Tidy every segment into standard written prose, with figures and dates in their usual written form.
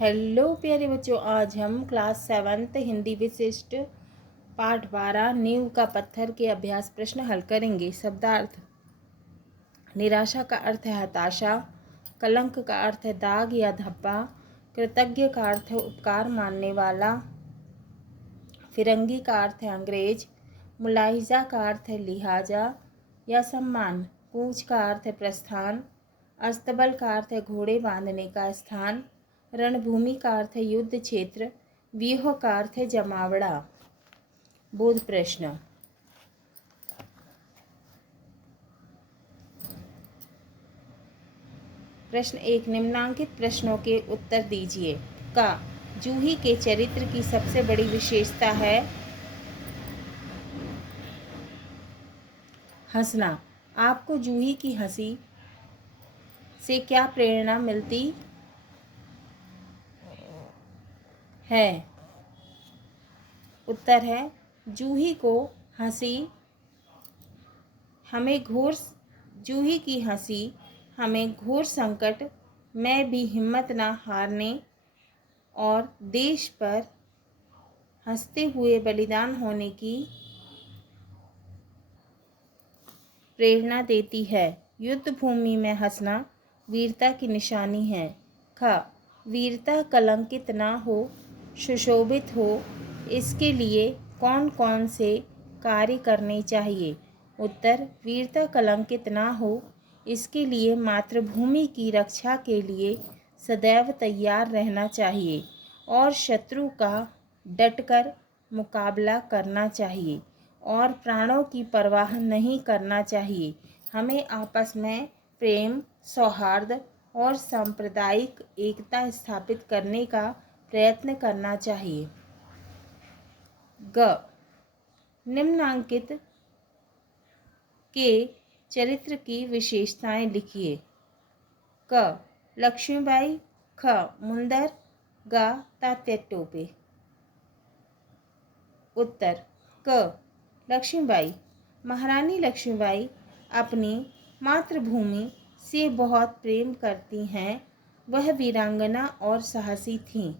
Hello प्यारे बच्चों, आज हम क्लास 7 हिंदी विशिष्ट पाठ 12 नींव का पत्थर के अभ्यास प्रश्न हल करेंगे। शब्दार्थ: निराशा का अर्थ है हताशा, कलंक का अर्थ है दाग या धब्बा, कृतज्ञ का अर्थ है उपकार मानने वाला, फिरंगी का अर्थ है अंग्रेज, मुलाहिजा का अर्थ है लिहाजा या सम्मान, कूच का अर्थ है प्रस्थान, अस्तबल का अर्थ है घोड़े बांधने का स्थान, रणभूमि का अर्थ है युद्ध क्षेत्र, व्यूह का अर्थ है जमावड़ा। बोध प्रश्न: प्रश्न 1, निम्नांकित प्रश्नों के उत्तर दीजिए। का जूही के चरित्र की सबसे बड़ी विशेषता है हंसना। आपको जूही की हंसी से क्या प्रेरणा मिलती है? उत्तर है जूही की हंसी हमें घोर संकट में भी हिम्मत न हारने और देश पर हंसते हुए बलिदान होने की प्रेरणा देती है। युद्ध भूमि में हंसना वीरता की निशानी है। वीरता कलंकित न हो, सुशोभित हो, इसके लिए कौन कौन से कार्य करने चाहिए? उत्तर: वीरता कलंकित न हो, इसके लिए मातृभूमि की रक्षा के लिए सदैव तैयार रहना चाहिए और शत्रु का डटकर मुकाबला करना चाहिए और प्राणों की परवाह नहीं करना चाहिए। हमें आपस में प्रेम, सौहार्द और सांप्रदायिक एकता स्थापित करने का प्रयत्न करना चाहिए। निम्नांकित के चरित्र की विशेषताएं लिखिए। लक्ष्मीबाई, मुंदर, तात्या टोपे। उत्तर: लक्ष्मीबाई। महारानी लक्ष्मीबाई अपनी मातृभूमि से बहुत प्रेम करती हैं। वह वीरांगना और साहसी थीं।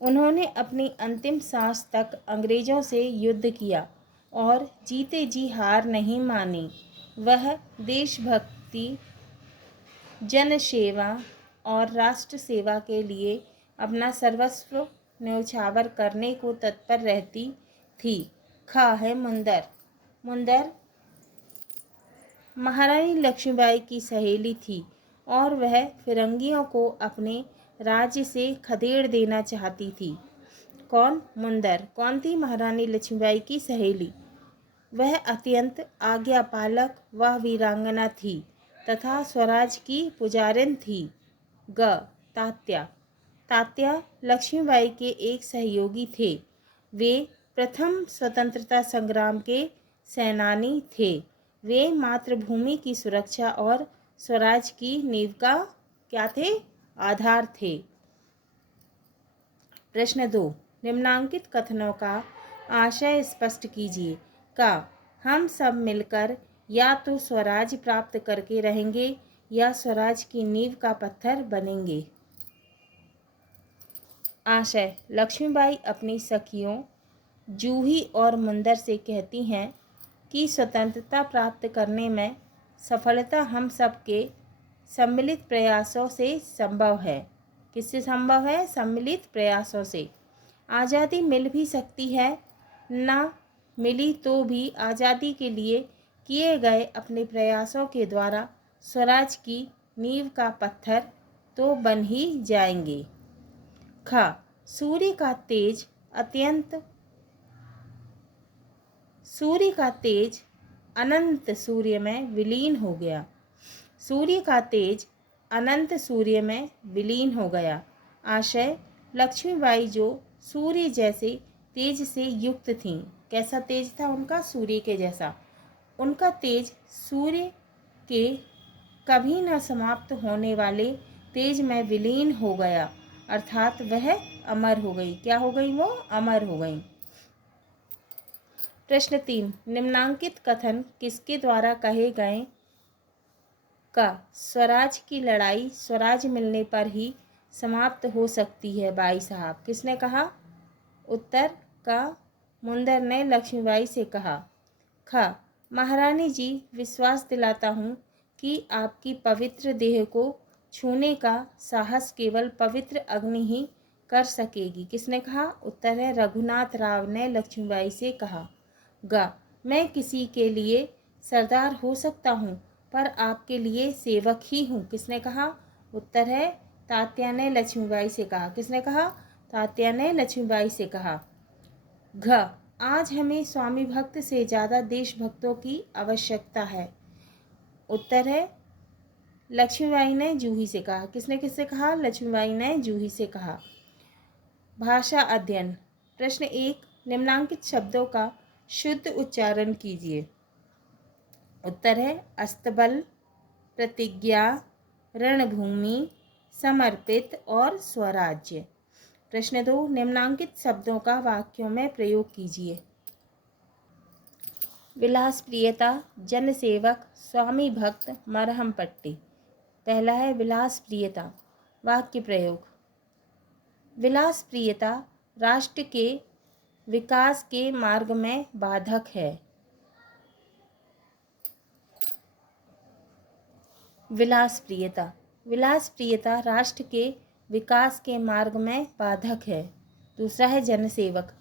उन्होंने अपनी अंतिम सांस तक अंग्रेजों से युद्ध किया और जीते जी हार नहीं मानी। वह देशभक्ति, जनसेवा और राष्ट्र सेवा के लिए अपना सर्वस्व न्यौछावर करने को तत्पर रहती थी। है मुंदर महारानी लक्ष्मीबाई की सहेली थी और वह फिरंगियों को अपने राज्य से खदेड़ देना चाहती थी। मुंदर कौन थी? महारानी लक्ष्मीबाई की सहेली। वह अत्यंत आज्ञापालक व वीरांगना थी तथा स्वराज की पुजारिन थी। तात्या लक्ष्मीबाई के एक सहयोगी थे। वे प्रथम स्वतंत्रता संग्राम के सेनानी थे। वे मातृभूमि की सुरक्षा और स्वराज की नींव का क्या थे? आधार थे। प्रश्न 2, निम्नांकित कथनों का आशय स्पष्ट कीजिए। हम सब मिलकर या तो स्वराज प्राप्त करके रहेंगे या स्वराज की नींव का पत्थर बनेंगे। आशय: लक्ष्मीबाई अपनी सखियों जूही और मुंदर से कहती हैं कि स्वतंत्रता प्राप्त करने में सफलता हम सब के सम्मिलित प्रयासों से संभव है। किससे संभव है? सम्मिलित प्रयासों से। आज़ादी मिल भी सकती है, ना मिली तो भी आज़ादी के लिए किए गए अपने प्रयासों के द्वारा स्वराज की नींव का पत्थर तो बन ही जाएंगे। सूर्य का तेज अनंत सूर्य में विलीन हो गया। सूर्य का तेज अनंत सूर्य में विलीन हो गया। आशय: लक्ष्मीबाई जो सूर्य जैसे तेज से युक्त थीं। कैसा तेज था उनका? सूर्य के जैसा। उनका तेज सूर्य के कभी न समाप्त होने वाले तेज में विलीन हो गया, अर्थात वह अमर हो गई। क्या हो गई? वो अमर हो गई। प्रश्न 3, निम्नांकित कथन किसके द्वारा कहे गए? स्वराज की लड़ाई स्वराज मिलने पर ही समाप्त हो सकती है बाई साहब। किसने कहा? उत्तर का मुंदर ने लक्ष्मीबाई से कहा। ख महारानी जी, विश्वास दिलाता हूँ कि आपकी पवित्र देह को छूने का साहस केवल पवित्र अग्नि ही कर सकेगी। किसने कहा? उत्तर है रघुनाथ राव ने लक्ष्मीबाई से कहा। ग मैं किसी के लिए सरदार हो सकता हूँ पर आपके लिए सेवक ही हूँ। किसने कहा? उत्तर है तात्या ने लक्ष्मीबाई से कहा। किसने कहा? तात्या ने लक्ष्मीबाई से कहा। घ आज हमें स्वामी भक्त से ज़्यादा देशभक्तों की आवश्यकता है। उत्तर है लक्ष्मीबाई ने जूही से कहा। किसने किससे कहा? लक्ष्मीबाई ने जूही से कहा। भाषा अध्ययन। प्रश्न 1, निम्नांकित शब्दों का शुद्ध उच्चारण कीजिए। उत्तर है अस्तबल, प्रतिज्ञा, रणभूमि, समर्पित और स्वराज्य। प्रश्न 2, निम्नांकित शब्दों का वाक्यों में प्रयोग कीजिए। विलासप्रियता, जनसेवक, स्वामी भक्त, मरहम पट्टी। पहला है विलासप्रियता। वाक्य प्रयोग। विलासप्रियता राष्ट्र के विकास के मार्ग में बाधक है। विलासप्रियता, विलासप्रियता राष्ट्र के विकास के मार्ग में बाधक है। दूसरा है जनसेवक।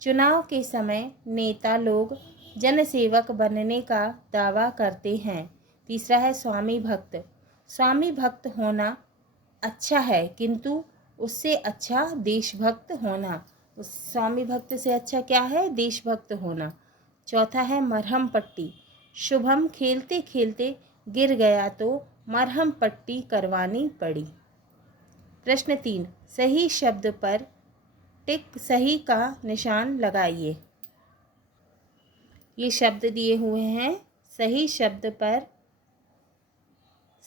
चुनाव के समय नेता लोग जनसेवक बनने का दावा करते हैं। तीसरा है स्वामी भक्त। स्वामी भक्त होना अच्छा है किंतु उससे अच्छा देशभक्त होना। उस स्वामी भक्त से अच्छा क्या है? देशभक्त होना। चौथा है मरहम पट्टी। शुभम खेलते खेलते गिर गया तो मरहम पट्टी करवानी पड़ी। प्रश्न 3, सही शब्द पर टिक सही का निशान लगाइए। ये शब्द दिए हुए हैं, सही शब्द पर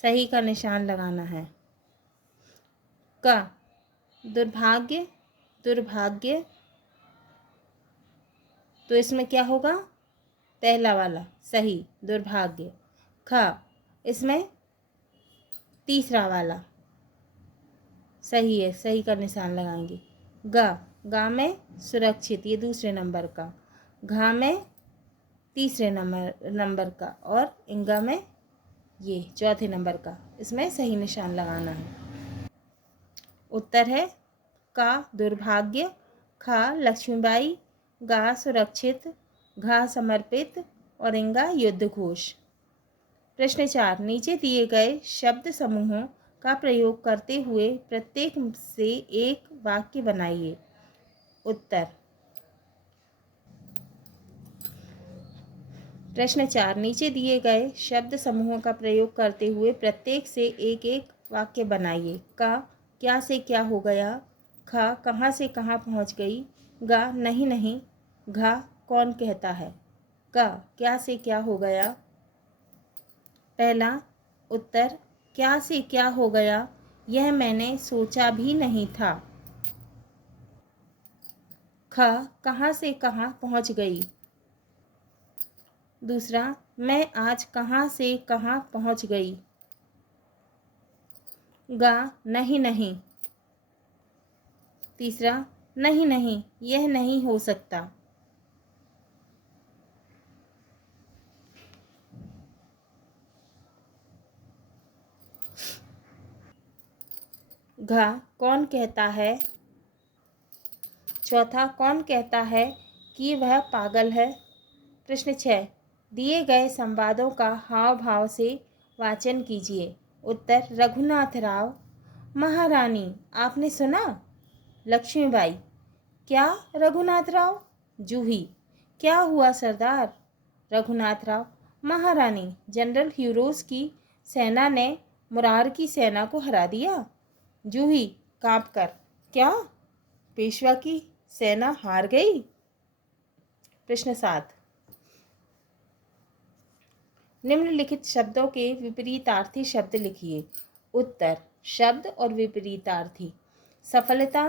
सही का निशान लगाना है। क दुर्भाग्य, दुर्भाग्य, तो इसमें क्या होगा? पहला वाला सही, दुर्भाग्य। ख इसमें तीसरा वाला सही है, सही का निशान लगाएंगे। गा में सुरक्षित, ये दूसरे नंबर का। घा में तीसरे नंबर का और इंगा में ये चौथे नंबर का। इसमें सही निशान लगाना है। उत्तर है का दुर्भाग्य, खा लक्ष्मीबाई, गा सुरक्षित, घा समर्पित और इंगा युद्ध घोष। प्रश्न 4, नीचे दिए गए शब्द समूहों का प्रयोग करते हुए प्रत्येक से एक वाक्य बनाइए। उत्तर। प्रश्न 4, नीचे दिए गए शब्द समूहों का प्रयोग करते हुए प्रत्येक से एक एक वाक्य बनाइए। का क्या से क्या हो गया, खा कहाँ से कहाँ पहुँच गई, गा नहीं नहीं, घा कौन कहता है। का क्या से क्या हो गया। पहला उत्तर, क्या से क्या हो गया यह मैंने सोचा भी नहीं था। ख कहाँ से कहाँ पहुँच गई। दूसरा, मैं आज कहाँ से कहाँ पहुँच गई। गा नहीं नहीं। तीसरा, नहीं नहीं यह नहीं हो सकता। घा कौन कहता है। चौथा, कौन कहता है कि वह पागल है। प्रश्न 6, दिए गए संवादों का हाव भाव से वाचन कीजिए। उत्तर, रघुनाथ राव, महारानी आपने सुना। लक्ष्मीबाई, क्या रघुनाथ राव। जूही, क्या हुआ सरदार। रघुनाथ राव, महारानी जनरल ह्यूरोस की सेना ने मुरार की सेना को हरा दिया। जूही कांपकर, क्या पेशवा की सेना हार गई। प्रश्न 7, निम्नलिखित शब्दों के विपरीतार्थी शब्द लिखिए। उत्तर, शब्द और विपरीतार्थी। सफलता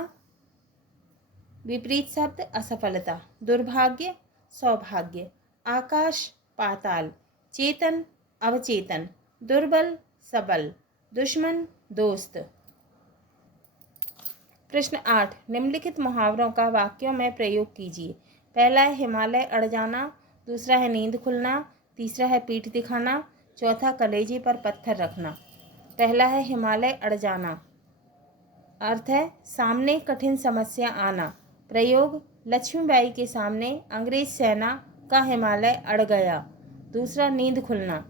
विपरीत शब्द असफलता। दुर्भाग्य सौभाग्य। आकाश पाताल। चेतन अवचेतन। दुर्बल सबल। दुश्मन दोस्त। प्रश्न 8, निम्नलिखित मुहावरों का वाक्यों में प्रयोग कीजिए। पहला है हिमालय अड़ जाना, दूसरा है नींद खुलना, तीसरा है पीठ दिखाना, चौथा कलेजे पर पत्थर रखना। पहला है हिमालय अड़ जाना, अर्थ है सामने कठिन समस्या आना। प्रयोग, लक्ष्मीबाई के सामने अंग्रेज सेना का हिमालय अड़ गया। दूसरा, नींद खुलना,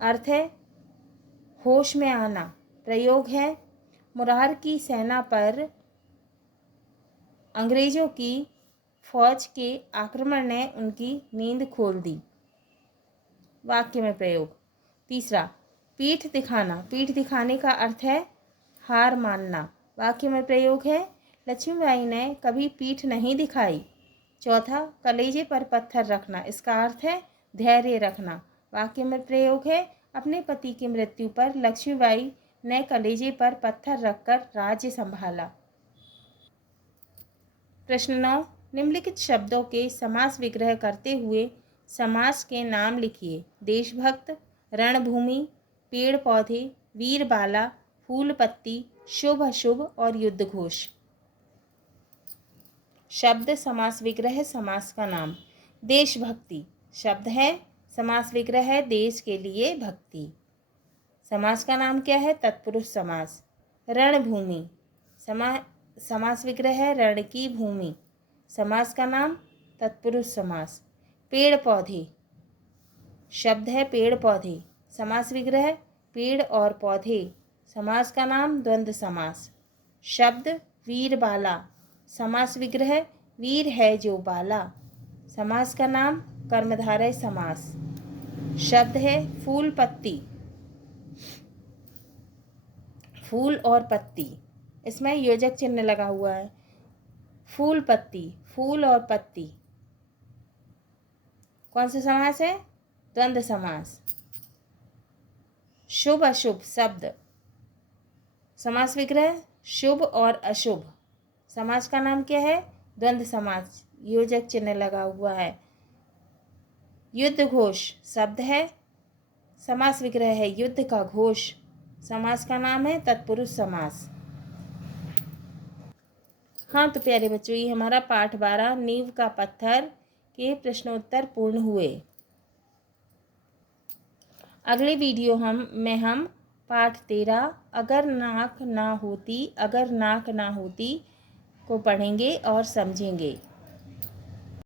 अर्थ है होश में आना। प्रयोग है, मुरार की सेना पर अंग्रेजों की फौज के आक्रमण ने उनकी नींद खोल दी। वाक्य में प्रयोग। तीसरा, पीठ दिखाना, पीठ दिखाने का अर्थ है हार मानना। वाक्य में प्रयोग है, लक्ष्मीबाई ने कभी पीठ नहीं दिखाई। चौथा, कलेजे पर पत्थर रखना, इसका अर्थ है धैर्य रखना। वाक्य में प्रयोग है, अपने पति की मृत्यु पर लक्ष्मीबाई ने कलेजे पर पत्थर रखकर राज्य संभाला। प्रश्न 9, निम्नलिखित शब्दों के समास विग्रह करते हुए समास के नाम लिखिए। देशभक्त, रणभूमि, पेड़ पौधे, वीरबाला, फूल पत्ती, शुभ अशुभ और युद्ध घोष। शब्द समास विग्रह समास का नाम। देशभक्ति शब्द है, समास विग्रह है देश के लिए भक्ति। समास का नाम क्या है? तत्पुरुष समास। रणभूमि समास विग्रह है रण की भूमि। समास का नाम तत्पुरुष समास। पेड़ पौधे शब्द है पेड़ पौधे। समास विग्रह पेड़ और पौधे। समास का नाम द्वंद्व समास। शब्द वीरबाला समास विग्रह वीर है जो बाला। समास का नाम कर्मधारय समास। शब्द है फूल पत्ती, फूल और पत्ती, इसमें योजक चिन्ह लगा हुआ है। फूल पत्ती, फूल और पत्ती कौन सा समास है? द्वंद्व समास। शुभ अशुभ शब्द समास विग्रह शुभ और अशुभ। समास का नाम क्या है? द्वंद्व समास, योजक चिन्ह लगा हुआ है। युद्ध घोष शब्द है, समास विग्रह है युद्ध का घोष। समास का नाम है तत्पुरुष समास। हाँ तो प्यारे बच्चों, ये हमारा पाठ 12 नींव का पत्थर के प्रश्नोत्तर पूर्ण हुए। अगले वीडियो हम पाठ 13 अगर नाक ना होती को पढ़ेंगे और समझेंगे।